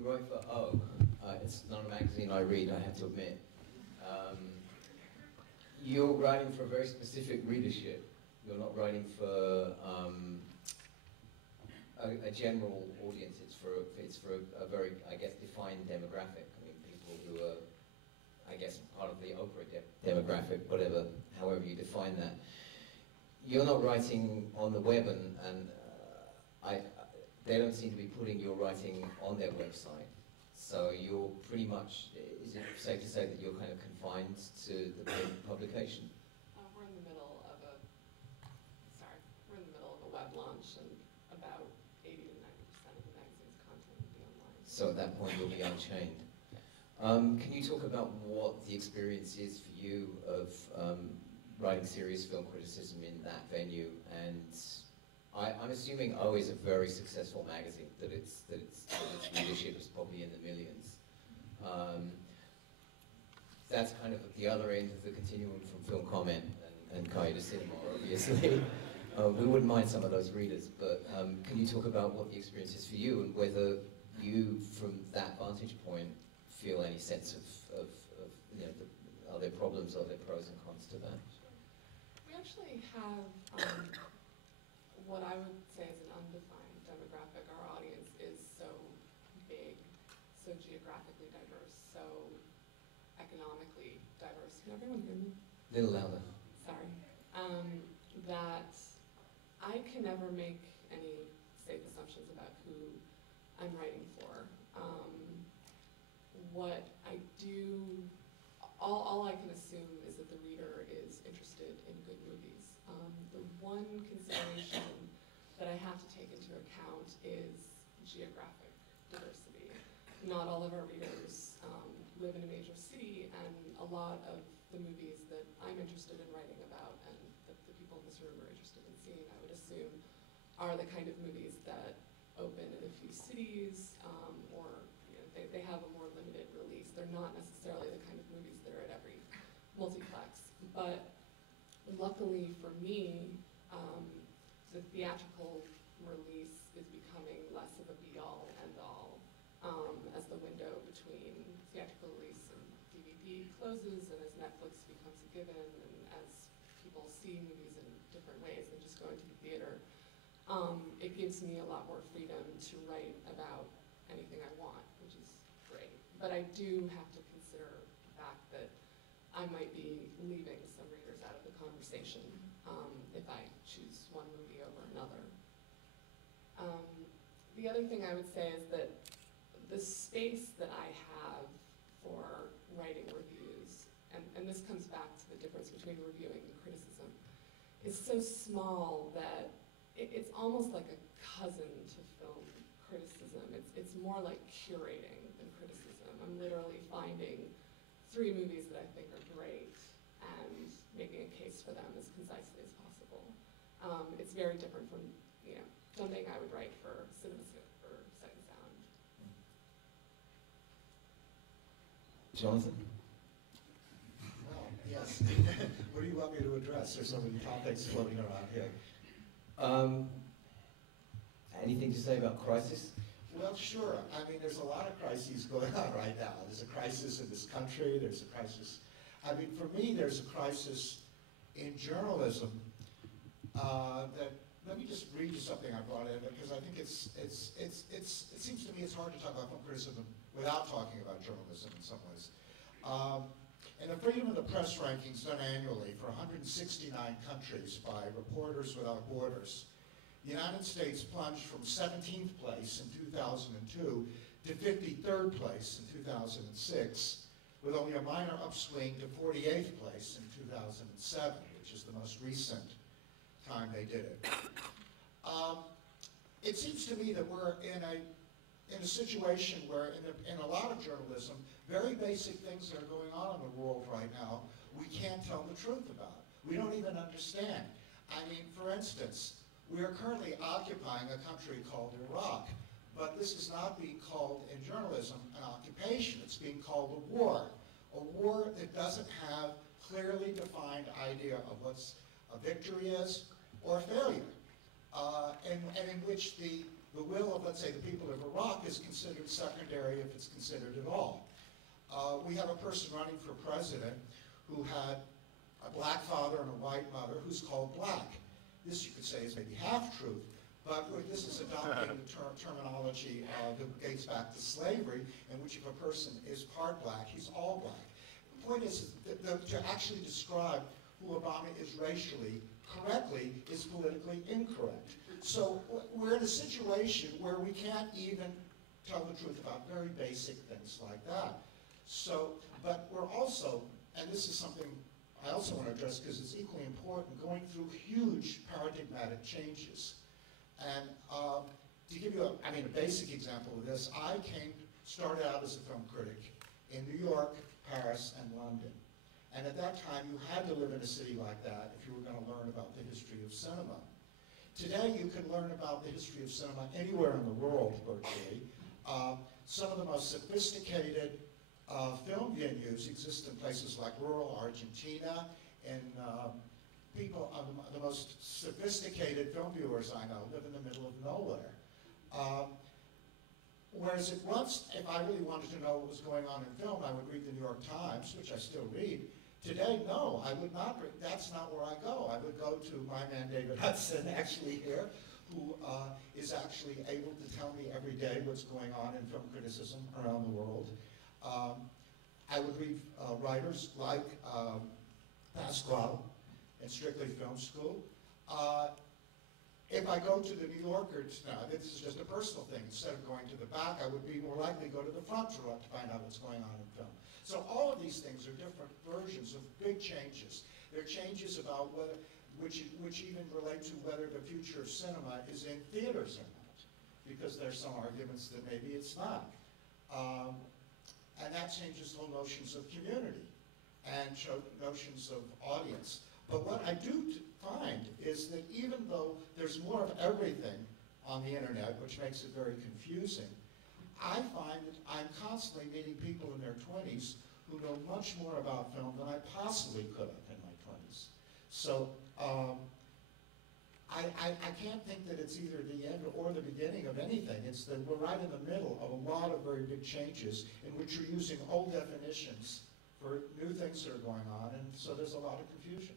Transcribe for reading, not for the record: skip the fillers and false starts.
You write for O. It's not a magazine I read, I have to admit. You're writing for a very specific readership. You're not writing for a general audience. It's for a very, I guess, defined demographic. I mean, people who are, I guess, part of the Oprah demographic, whatever, however you define that. You're not writing on the web, and they don't seem to be putting your writing on their website. So you're pretty much, is it safe to say that you're kind of confined to the print publication? We're in the middle of a web launch, and about 80 to 90% of the magazine's content will be online. So at that point you'll be unchained. Can you talk about what the experience is for you of writing serious film criticism in that venue? And I'm assuming O is a very successful magazine, that its readership is probably in the millions. That's kind of at the other end of the continuum from Film Comment and Kaida Cinema, obviously. We wouldn't mind some of those readers, but can you talk about what the experience is for you, and whether you, from that vantage point, feel any sense of you know, are there problems, are there pros and cons to that? We actually have what I would say is an undefined demographic. Our audience is so big, so geographically diverse, so economically diverse. Can everyone hear me? A little louder. Sorry. That I can never make any safe assumptions about who I'm writing for. What I do, all I can assume is that the reader is interested in good movies. The one consideration that I have to take into account is geographic diversity. Not all of our readers live in a major city, and a lot of the movies that I'm interested in writing about and that the people in this room are interested in seeing, I would assume, are the kind of movies that open in a few cities, or you know, they have a more limited release. They're not necessarily the kind of movies that are at every multiplex. But luckily for me, the theatrical release is becoming less of a be-all, end-all, as the window between theatrical release and DVD closes, and as Netflix becomes a given, and as people see movies in different ways than just going to the theater. It gives me a lot more freedom to write about anything I want, which is great. But I do have to consider the fact that I might be leaving some readers out of the conversation if I choose one movie over another. The other thing I would say is that the space that I have for writing reviews, and this comes back to the difference between reviewing and criticism, is so small that it's almost like a cousin to film criticism. It's more like curating than criticism. I'm literally finding 3 movies that I think are great and making a case for them as concisely as possible. It's very different from, you know, something I would write for CinemaScope or Sight and Sound. Jonathan? Well, yes. What do you want me to address? There's so many topics floating around here. Anything to say about crisis? Well, sure. I mean, there's a lot of crises going on right now. There's a crisis in this country. There's a crisis. I mean, for me, there's a crisis in journalism that. Let me just read you something I brought in, because I think it seems to me it's hard to talk about film criticism without talking about journalism in some ways. In the Freedom of the Press rankings done annually for 169 countries by Reporters Without Borders, the United States plunged from 17th place in 2002 to 53rd place in 2006, with only a minor upswing to 48th place in 2007, which is the most recent time they did it. It seems to me that we're in a situation where in a lot of journalism, very basic things that are going on in the world right now, we can't tell the truth about. We don't even understand. I mean, for instance, we are currently occupying a country called Iraq, but this is not being called in journalism an occupation. It's being called a war that doesn't have clearly defined idea of what's a victory is or a failure, and in which the the will of, let's say, the people of Iraq is considered secondary if it's considered at all. We have a person running for president who had a black father and a white mother who's called black. This, you could say, is maybe half-truth, but this is adopting the terminology that dates back to slavery, in which if a person is part black, he's all black. The point is that to actually describe who Obama is racially correctly is politically incorrect. So we're in a situation where we can't even tell the truth about very basic things like that. So, but we're also, and this is something I also want to address because it's equally important, going through huge paradigmatic changes. And to give you a basic example of this, I started out as a film critic in New York, Paris, and London. And at that time, you had to live in a city like that if you were going to learn about the history of cinema. Today, you can learn about the history of cinema anywhere in the world, virtually. Some of the most sophisticated film venues exist in places like rural Argentina, and people, the most sophisticated film viewers I know live in the middle of nowhere. Whereas it once, if I really wanted to know what was going on in film, I would read the New York Times, which I still read. Today, no, I would not read. That's not where I go. I would go to my man David Hudson, actually here, who is actually able to tell me every day what's going on in film criticism around the world. I would read writers like Pasquale in Strictly Film School. If I go to the New Yorker, now this is just a personal thing, instead of going to the back, I would be more likely to go to the front to find out what's going on in film. So all of these things are different versions of big changes. They're changes about whether, which even relate to whether the future of cinema is in theaters or not, because there's some arguments that maybe it's not. And that changes whole notions of community and notions of audience. But what I do find is that even though there's more of everything on the internet, which makes it very confusing, I find that I'm constantly meeting people in their 20s who know much more about film than I possibly could have in my 20s. So I can't think that it's either the end or the beginning of anything. It's that we're right in the middle of a lot of very big changes in which you're using old definitions for new things that are going on, and so there's a lot of confusion.